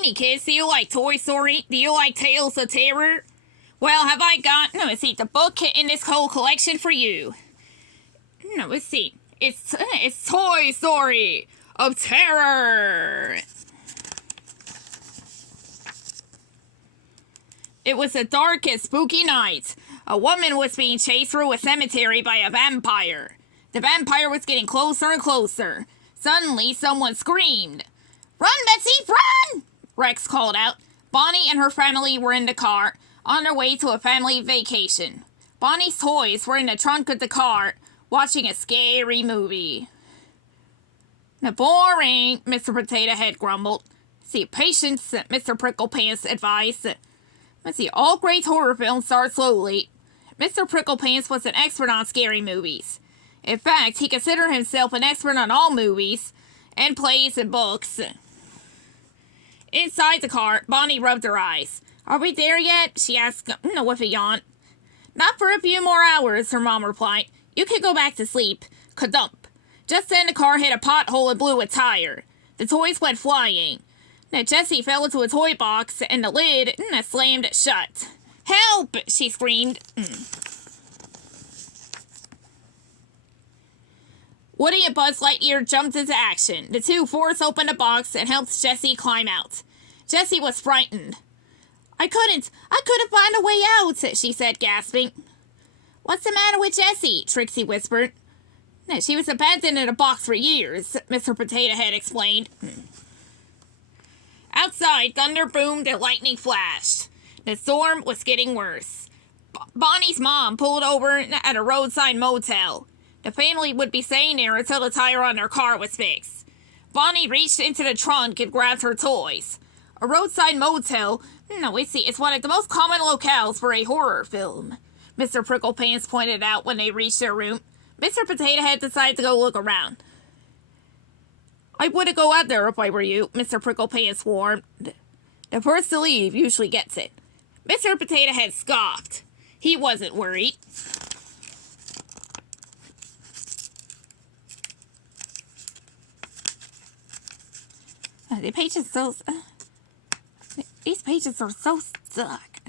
evening, kids. Do you like Toy Story? Do you like Tales of Terror? Well, have I got, let's see, the book in this whole collection for you. No, let's see. It's Toy Story of Terror. It was a dark and spooky night. A woman was being chased through a cemetery by a vampire. The vampire was getting closer and closer. Suddenly, someone screamed. "Run, Betsy, run!" Rex called out. Bonnie and her family were in the car, on their way to a family vacation. Bonnie's toys were in the trunk of the car, watching a scary movie. "Now, boring," Mr. Potato Head grumbled. "See, patience," Mr. Pricklepants advised. Let's see, all great horror films start slowly. Mr. Pricklepants was an expert on scary movies. In fact, he considered himself an expert on all movies, and plays and books. Inside the car, Bonnie rubbed her eyes. "Are we there yet?" she asked with a yawn. "Not for a few more hours," her mom replied. "You can go back to sleep." Kadump. Just then the car hit a pothole and blew a tire. The toys went flying. Now Jessie fell into a toy box and the lid slammed shut. "Help!" she screamed. Woody and Buzz Lightyear jumped into action. The two forced open the box and helped Jessie climb out. Jessie was frightened. I couldn't find a way out," she said, gasping. "What's the matter with Jessie?" Trixie whispered. "She was abandoned in a box for years," Mr. Potato Head explained. Outside, thunder boomed and lightning flashed. The storm was getting worse. Bonnie's mom pulled over at a roadside motel. The family would be staying there until the tire on their car was fixed. Bonnie reached into the trunk and grabbed her toys. A roadside motel, it's one of the most common locales for a horror film, Mr. Pricklepants pointed out when they reached their room. Mr. Potato Head decided to go look around. "I wouldn't go out there if I were you," Mr. Pricklepants warned. "The first to leave usually gets it." Mr. Potato Head scoffed. He wasn't worried. These pages are so stuck.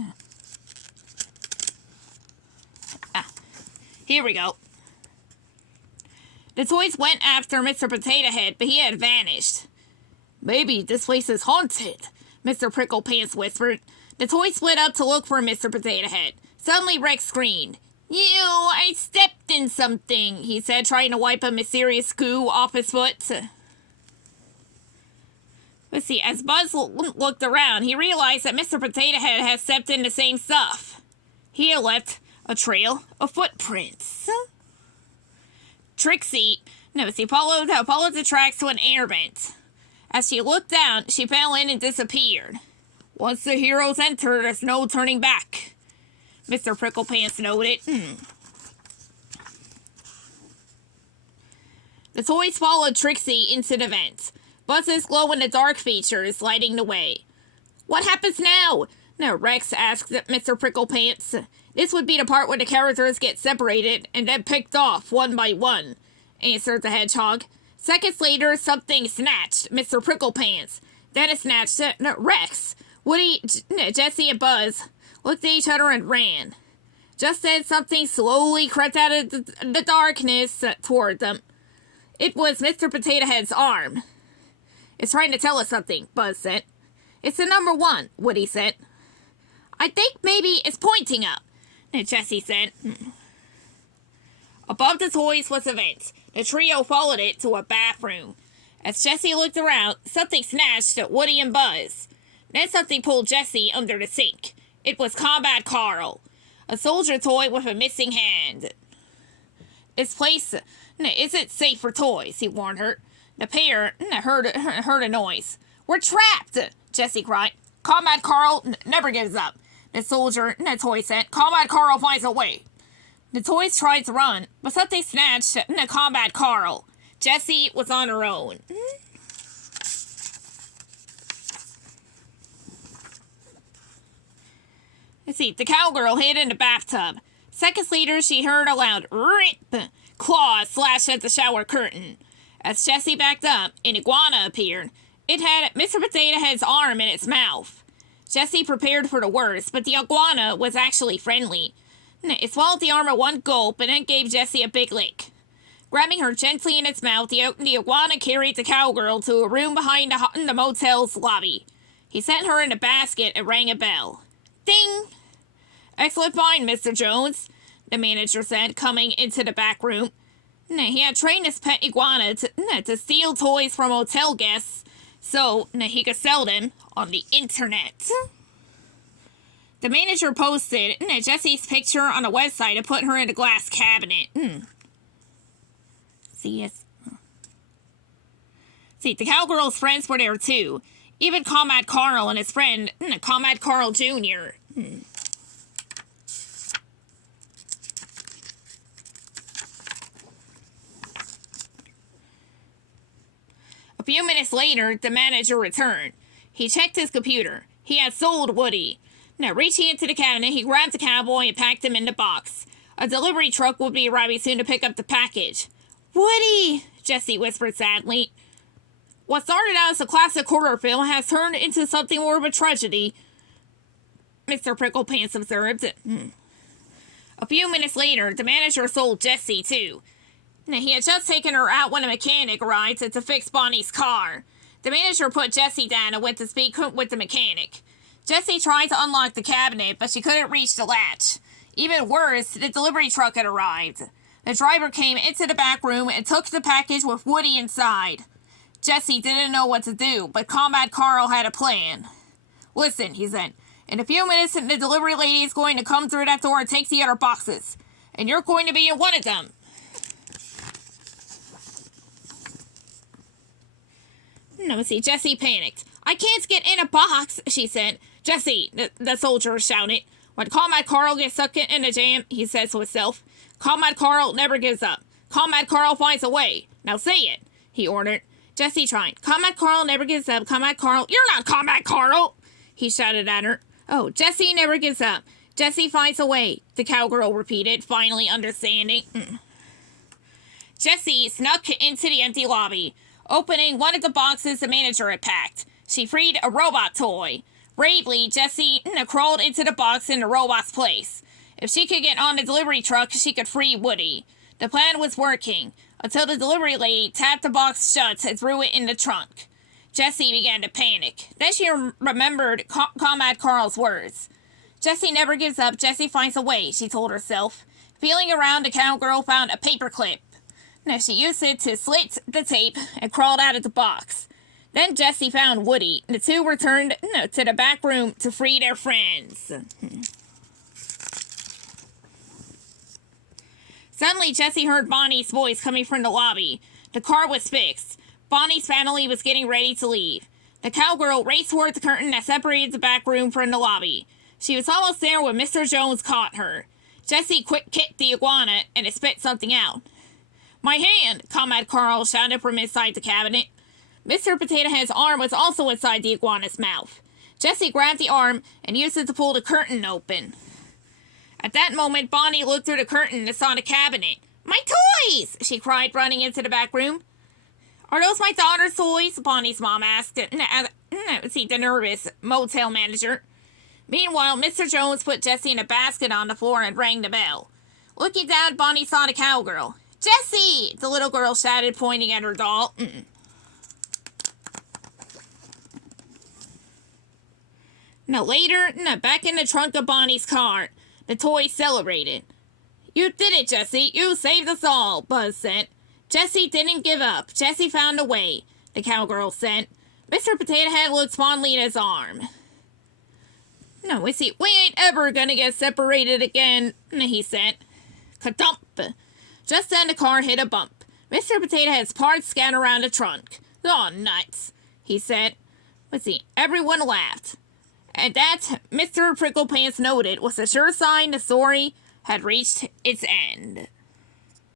Here we go. The toys went after Mr. Potato Head, but he had vanished. "Maybe this place is haunted," Mr. Pricklepants whispered. The toys split up to look for Mr. Potato Head. Suddenly Rex screamed. I stepped in something," he said, trying to wipe a mysterious goo off his foot. Let's see, as Buzz looked around, he realized that Mr. Potato Head had stepped in the same stuff. He had left a trail of footprints. Trixie, followed the tracks to an air vent. As she looked down, she fell in and disappeared. "Once the heroes enter, there's no turning back," Mr. Pricklepants noted. The toys followed Trixie into the vent. Buzz's glow-in-the-dark features lighting the way. "What happens now?" Rex asked Mr. Pricklepants. "This would be the part where the characters get separated and then picked off one by one," answered the hedgehog. Seconds later, something snatched Mr. Pricklepants. Then it snatched Rex. Woody, Jessie, and Buzz looked at each other and ran. Just then, something slowly crept out of the darkness toward them. It was Mr. Potato Head's arm. "It's trying to tell us something," Buzz said. "It's the number 1, Woody said. "I think maybe it's pointing up," Jessie said. Above the toys was a vent. The trio followed it to a bathroom. As Jessie looked around, something snatched at Woody and Buzz. Then something pulled Jessie under the sink. It was Combat Carl, a soldier toy with a missing hand. "This place isn't safe for toys," he warned her. The pair heard a noise. "We're trapped!" Jessie cried. "Combat Carl never gives up," the soldier toy said. "Combat Carl finds a way." The toys tried to run, but something snatched Combat Carl. Jessie was on her own. Let's see, the cowgirl hid in the bathtub. Seconds later, she heard a loud rip. Claws slashed at the shower curtain. As Jessie backed up, an iguana appeared. It had Mr. Potato Head's arm in its mouth. Jessie prepared for the worst, but the iguana was actually friendly. It swallowed the arm at one gulp and then gave Jessie a big lick. Grabbing her gently in its mouth, the iguana carried the cowgirl to a room behind the motel's lobby. He sent her in a basket and rang a bell. Ding! Excellent find, Mr. Jones, the manager said, coming into the back room. He had trained his pet iguana to steal toys from hotel guests so he could sell them on the internet. The manager posted Jessie's picture on a website and put her in a glass cabinet. See, the cowgirl's friends were there too. Even Comrade Carl and his friend, Comrade Carl Jr. A few minutes later, the manager returned. He checked his computer. He had sold Woody. Now, reaching into the cabinet, he grabbed the cowboy and packed him in the box. A delivery truck would be arriving soon to pick up the package. Woody, Jessie whispered sadly. What started out as a classic horror film has turned into something more of a tragedy, Mr. Pricklepants observed. A few minutes later, the manager sold Jessie, too. He had just taken her out when a mechanic arrived to fix Bonnie's car. The manager put Jessie down and went to speak with the mechanic. Jessie tried to unlock the cabinet, but she couldn't reach the latch. Even worse, the delivery truck had arrived. The driver came into the back room and took the package with Woody inside. Jessie didn't know what to do, but Comrade Carl had a plan. Listen, he said. In a few minutes, the delivery lady is going to come through that door and take the other boxes. And you're going to be in one of them. No, see, Jessie panicked. I can't get in a box, she said. Jessie, the soldier shouted. When Comrade Carl gets stuck in a jam, he said to himself, Comrade Carl never gives up. Comrade Carl finds a way. Now say it, he ordered. Jessie tried. Comrade Carl never gives up. Comrade Carl. You're not Comrade Carl, he shouted at her. Oh, Jessie never gives up. Jessie finds a way, the cowgirl repeated, finally understanding. Jessie snuck into the empty lobby. Opening one of the boxes the manager had packed, she freed a robot toy. Bravely, Jessie crawled into the box in the robot's place. If she could get on the delivery truck, she could free Woody. The plan was working, until the delivery lady tapped the box shut and threw it in the trunk. Jessie began to panic. Then she remembered Comrade Carl's words. Jessie never gives up, Jessie finds a way, she told herself. Feeling around, the cowgirl found a paperclip. Now she used it to slit the tape and crawled out of the box. Then Jessie found Woody. The two returned to the back room to free their friends. Suddenly, Jessie heard Bonnie's voice coming from the lobby. The car was fixed. Bonnie's family was getting ready to leave. The cowgirl raced toward the curtain that separated the back room from the lobby. She was almost there when Mr. Jones caught her. Jessie quick kicked the iguana and it spit something out. My hand, Comrade Carl shouted from inside the cabinet. Mr. Potato Head's arm was also inside the iguana's mouth. Jessie grabbed the arm and used it to pull the curtain open. At that moment, Bonnie looked through the curtain and saw the cabinet. My toys! She cried, running into the back room. Are those my daughter's toys? Bonnie's mom asked. The nervous motel manager. Meanwhile, Mr. Jones put Jessie in a basket on the floor and rang the bell. Looking down, Bonnie saw the cowgirl. Jessie! The little girl shouted, pointing at her doll. Now later, back in the trunk of Bonnie's car, the toys celebrated. You did it, Jessie. You saved us all, Buzz said. Jessie didn't give up. Jessie found a way, the cowgirl said. Mr. Potato Head looked fondly at his arm. No, we ain't ever gonna get separated again, he said. Ka-dump! Just then the car hit a bump. Mr. Potato Head's parts scattered around the trunk. Oh, nuts, he said. Everyone laughed. And that, Mr. Pricklepants noted, was a sure sign the story had reached its end.